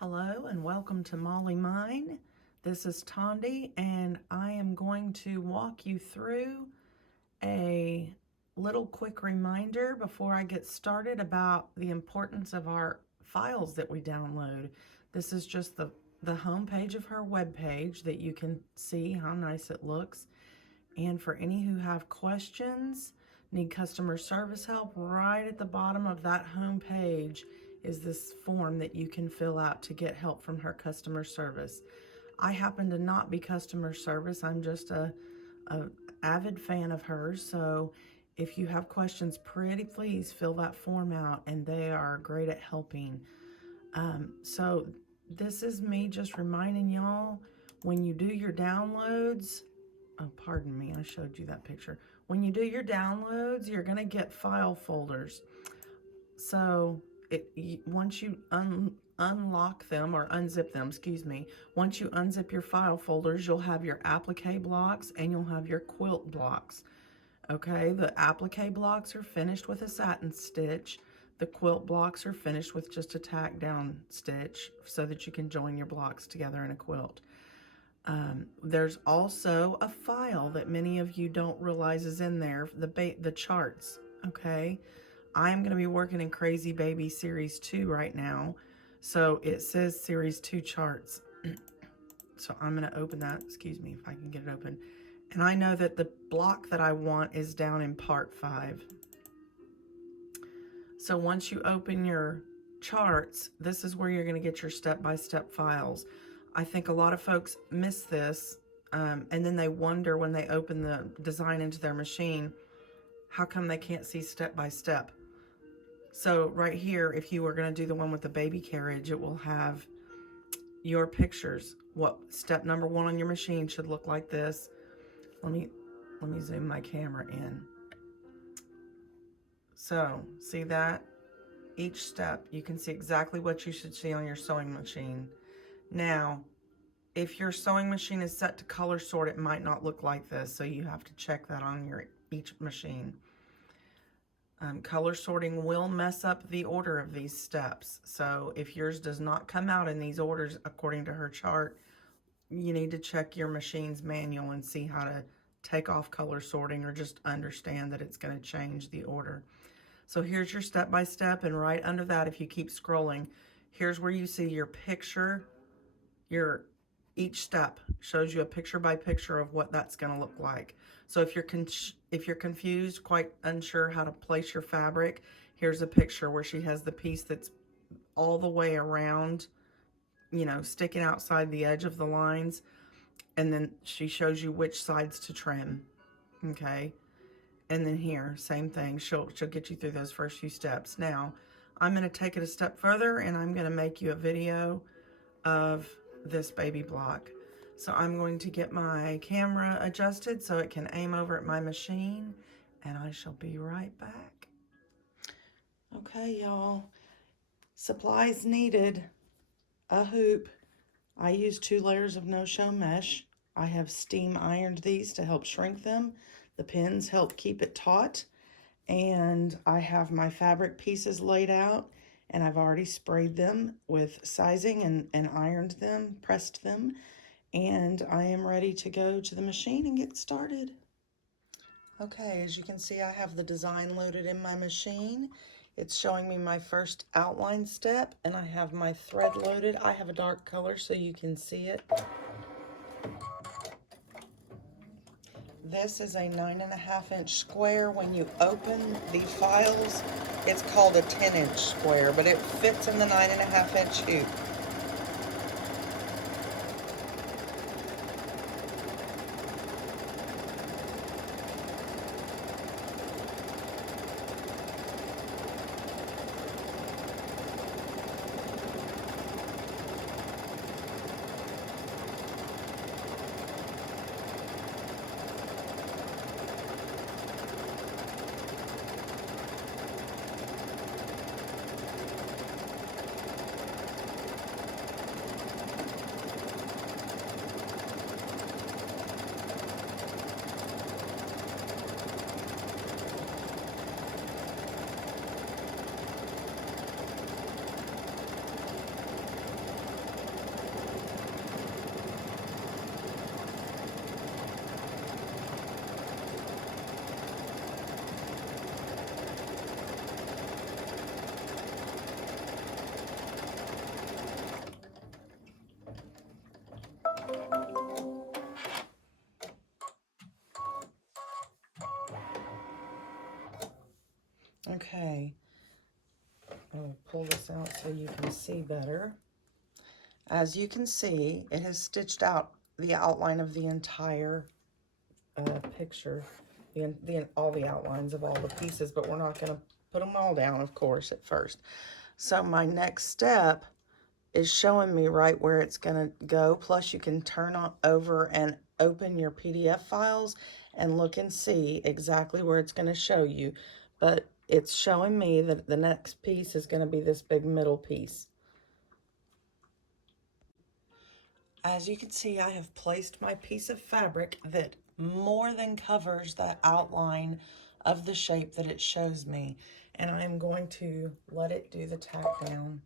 Hello and welcome to Molly Mine. This is Tondi and I am going to walk you through a little quick reminder before I get started about the importance of our files that we download. This is just the home page of her web page that you can see how nice it looks. And for any who have questions, need customer service help, right at the bottom of that home page is this form that you can fill out to get help from her customer service. I happen to not be customer service. I'm just a avid fan of hers. So if you have questions, pretty please fill that form out, and they are great at helping. So this is me just reminding y'all, when you do your downloads, oh, pardon me, I showed you that picture. When you do your downloads, you're going to get file folders. So once you unlock them, or unzip them, excuse me, once you unzip your file folders, you'll have your applique blocks and you'll have your quilt blocks. Okay, the applique blocks are finished with a satin stitch. The quilt blocks are finished with just a tack down stitch so that you can join your blocks together in a quilt. There's also a file that many of you don't realize is in there, the charts, okay? I'm going to be working in Crazy Baby Series 2 right now, so it says Series 2 charts. So I'm going to open that, excuse me if I can get it open. And I know that the block that I want is down in part 5. So once you open your charts, this is where you're going to get your step-by-step files. I think a lot of folks miss this, and then they wonder when they open the design into their machine, how come they can't see step by step? So right here, if you were going to do the one with the baby carriage, it will have your pictures. What step number 1 on your machine should look like this. Let me zoom my camera in. So see that? Each step, you can see exactly what you should see on your sewing machine. Now, if your sewing machine is set to color sort, it might not look like this, so you have to check that on each machine. Color sorting will mess up the order of these steps, so if yours does not come out in these orders according to her chart, you need to check your machine's manual and see how to take off color sorting, or just understand that it's going to change the order. So here's your step-by-step, and right under that, if you keep scrolling, here's where you see your picture. Each step shows you a picture by picture of what that's going to look like. So if you're confused, quite unsure how to place your fabric, here's a picture where she has the piece that's all the way around, sticking outside the edge of the lines, and then she shows you which sides to trim. Okay. And then here, same thing. She'll get you through those first few steps. Now, I'm going to take it a step further, and I'm going to make you a video of this baby block. So I'm going to get my camera adjusted so it can aim over at my machine, and I shall be right back. Okay, y'all. Supplies needed. A hoop. I use 2 layers of no-show mesh. I have steam ironed these to help shrink them. The pins help keep it taut. And I have my fabric pieces laid out, and I've already sprayed them with sizing and ironed them, pressed them. And I am ready to go to the machine and get started. Okay, as you can see, I have the design loaded in my machine. It's showing me my first outline step, and I have my thread loaded. I have a dark color so you can see it. This is a 9.5-inch square. When you open the files, it's called a 10-inch square, but it fits in the 9.5-inch hoop. Okay, I'll pull this out so you can see better. As you can see, it has stitched out the outline of the entire picture, all the outlines of all the pieces, but we're not going to put them all down, of course, at first. So my next step is showing me right where it's going to go. Plus, you can turn on over and open your PDF files and look and see exactly where it's going to show you. But it's showing me that the next piece is going to be this big middle piece. As you can see, I have placed my piece of fabric that more than covers that outline of the shape that it shows me. And I'm going to let it do the tack down.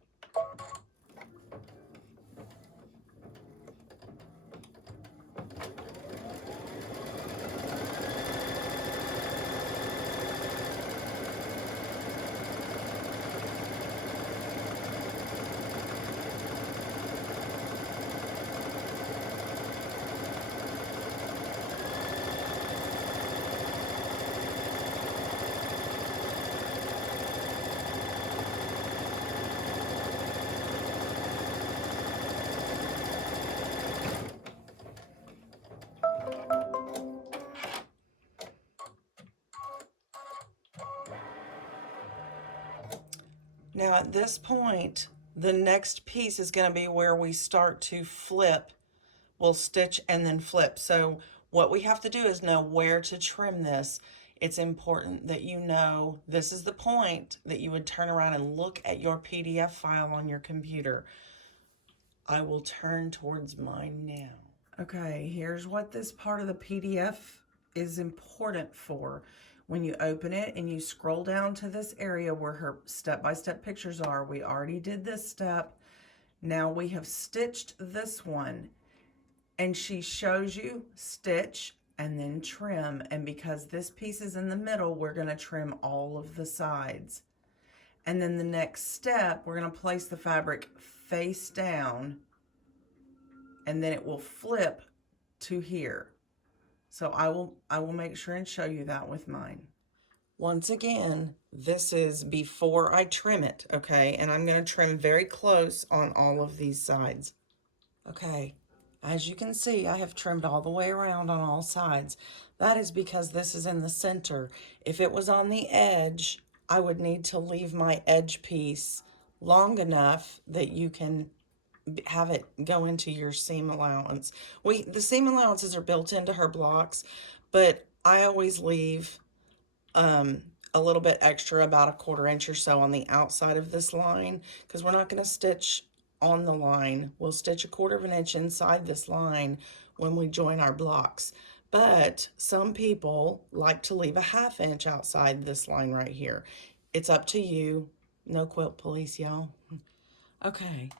Now at this point, the next piece is going to be where we start to flip. We'll stitch and then flip. So what we have to do is know where to trim this. It's important that you know this is the point that you would turn around and look at your PDF file on your computer. I will turn towards mine now. Okay, here's what this part of the PDF is important for. When you open it and you scroll down to this area where her step-by-step pictures are, we already did this step. Now we have stitched this one, and she shows you stitch and then trim. And because this piece is in the middle, we're going to trim all of the sides. And then the next step, we're going to place the fabric face down, and then it will flip to here. So I will make sure and show you that with mine. Once again, this is before I trim it, okay? And I'm going to trim very close on all of these sides. Okay, as you can see, I have trimmed all the way around on all sides. That is because this is in the center. If it was on the edge, I would need to leave my edge piece long enough that you can have it go into your seam allowance. The seam allowances are built into her blocks, but I always leave a little bit extra, about a 1/4 inch or so on the outside of this line, because we're not going to stitch on the line. We'll stitch a 1/4 inch inside this line when we join our blocks. But some people like to leave a 1/2 inch outside this line right here. It's up to you. No quilt police, y'all. Okay.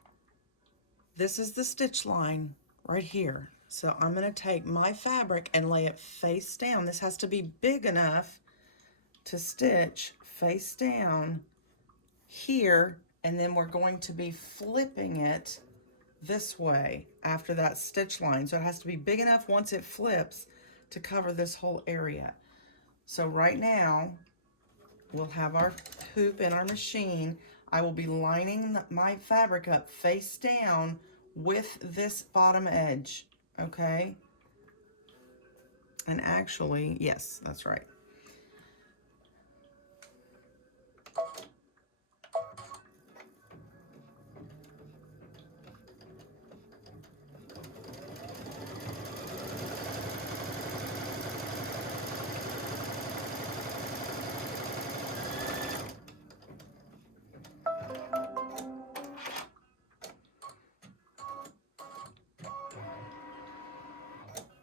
This is the stitch line right here. So I'm going to take my fabric and lay it face down. This has to be big enough to stitch face down here, and then we're going to be flipping it this way after that stitch line. So it has to be big enough once it flips to cover this whole area. So right now, we'll have our hoop in our machine. I will be lining my fabric up face down with this bottom edge, okay? And actually, yes, that's right.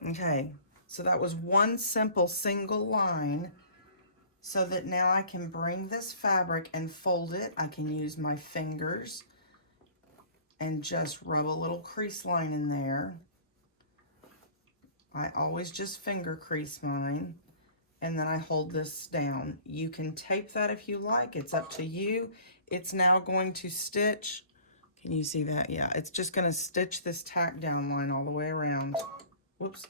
Okay, so that was one simple single line, so that now I can bring this fabric and fold it. I can use my fingers and just rub a little crease line in there. I always just finger crease mine, and then I hold this down. You can tape that if you like, it's up to you. It's now going to stitch. Can you see that? Yeah, it's just going to stitch this tack down line all the way around. Whoops.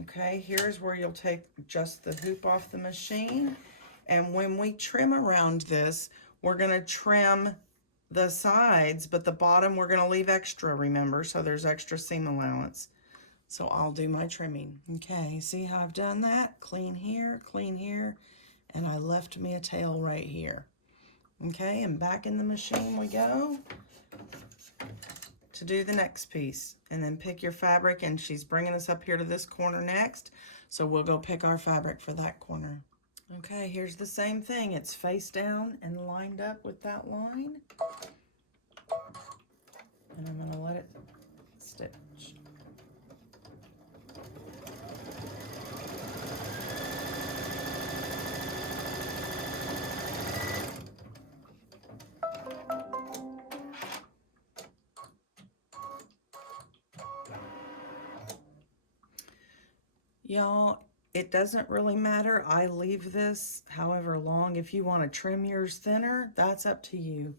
Okay, here's where you'll take just the hoop off the machine. And when we trim around this, we're gonna trim the sides, but the bottom we're gonna leave extra, remember, so there's extra seam allowance. So I'll do my trimming. Okay, see how I've done that? Clean here, and I left me a tail right here. Okay, and back in the machine we go to do the next piece. And then pick your fabric, and she's bringing us up here to this corner next. So we'll go pick our fabric for that corner. Okay, here's the same thing. It's face down and lined up with that line. And I'm gonna let it stitch. Y'all, it doesn't really matter. I leave this however long. If you want to trim yours thinner, that's up to you.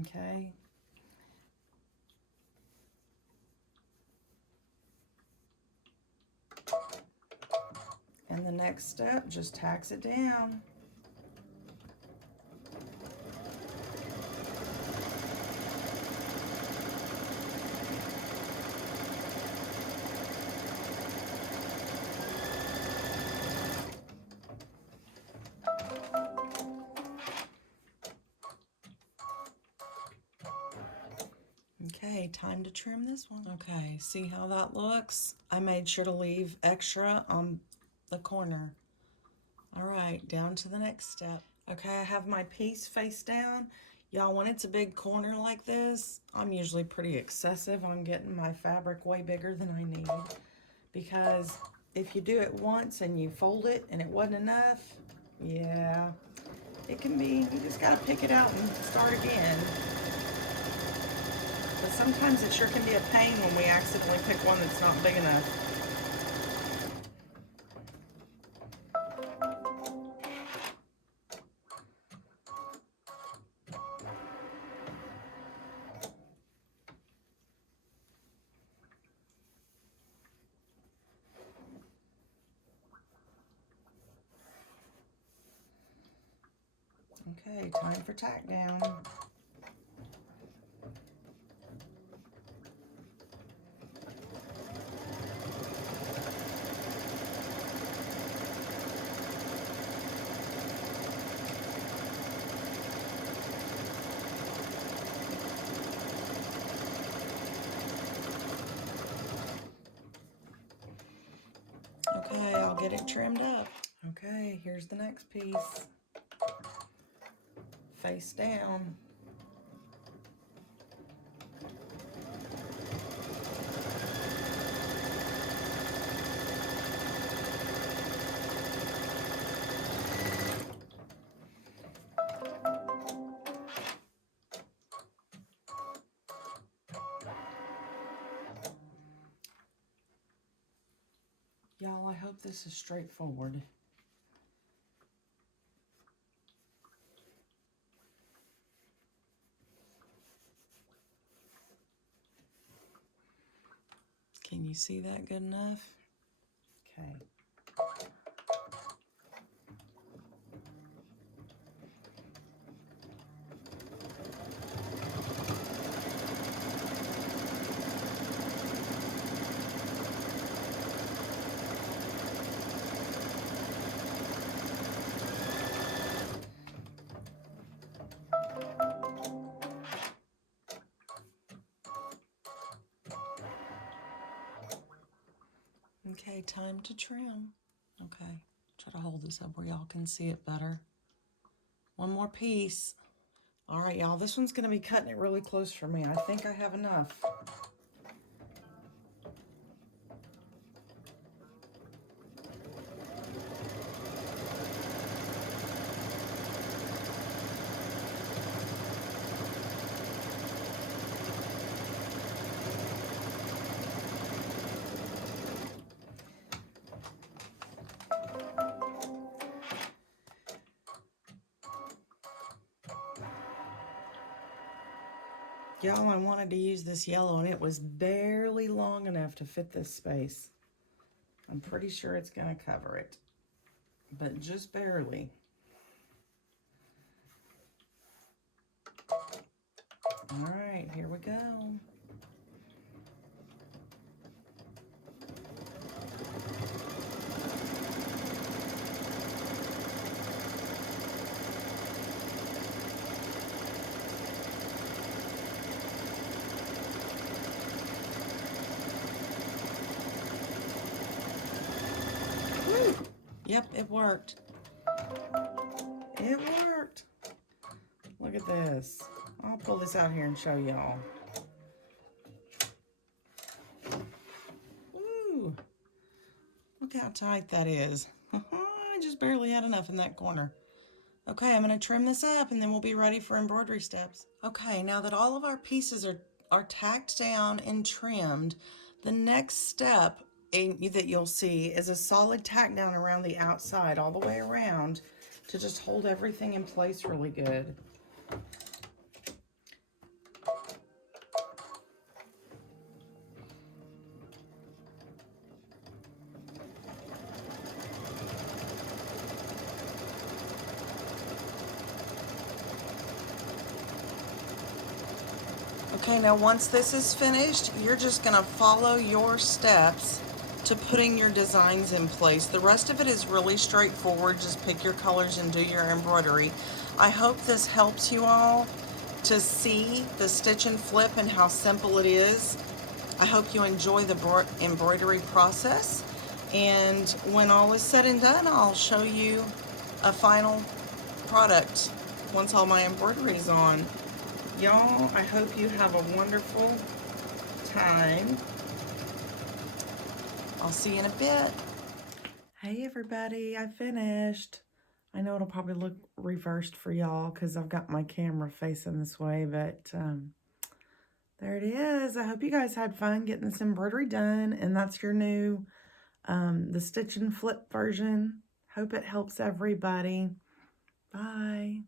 Okay. And the next step, just tacks it down. Okay, time to trim this one. Okay, see how that looks? I made sure to leave extra on the corner. All right, down to the next step. Okay, I have my piece face down. Y'all, when it's a big corner like this, I'm usually pretty excessive on getting my fabric way bigger than I need. Because if you do it once and you fold it and it wasn't enough, yeah, it can be, you just gotta pick it out and start again. But sometimes it sure can be a pain when we accidentally pick one that's not big enough. Okay, time for tack down. Okay, I'll get it trimmed up. Okay, here's the next piece. Face down. Y'all, I hope this is straightforward. Can you see that good enough? Okay. Okay, time to trim. Okay, try to hold this up where y'all can see it better. One more piece. All right, y'all, this one's gonna be cutting it really close for me. I think I have enough. Y'all, I wanted to use this yellow and it was barely long enough to fit this space. I'm pretty sure it's going to cover it, but just barely. All right, here we go. Woo! Yep, it worked. It worked. Look at this. I'll pull this out here and show y'all. Woo! Look how tight that is. I just barely had enough in that corner. Okay, I'm going to trim this up and then we'll be ready for embroidery steps. Okay, now that all of our pieces are tacked down and trimmed, the next step that you'll see is a solid tack down around the outside, all the way around, to just hold everything in place really good. Okay, now once this is finished, you're just going to follow your steps to putting your designs in place. The rest of it is really straightforward. Just pick your colors and do your embroidery. I hope this helps you all to see the stitch and flip and how simple it is. I hope you enjoy the embroidery process. And when all is said and done, I'll show you a final product once all my embroidery is on. Y'all, I hope you have a wonderful time. I'll see you in a bit. Hey everybody, I finished. I know it'll probably look reversed for y'all because I've got my camera facing this way, but there it is. I hope you guys had fun getting this embroidery done, and that's your new, the stitch and flip version. Hope it helps everybody. Bye.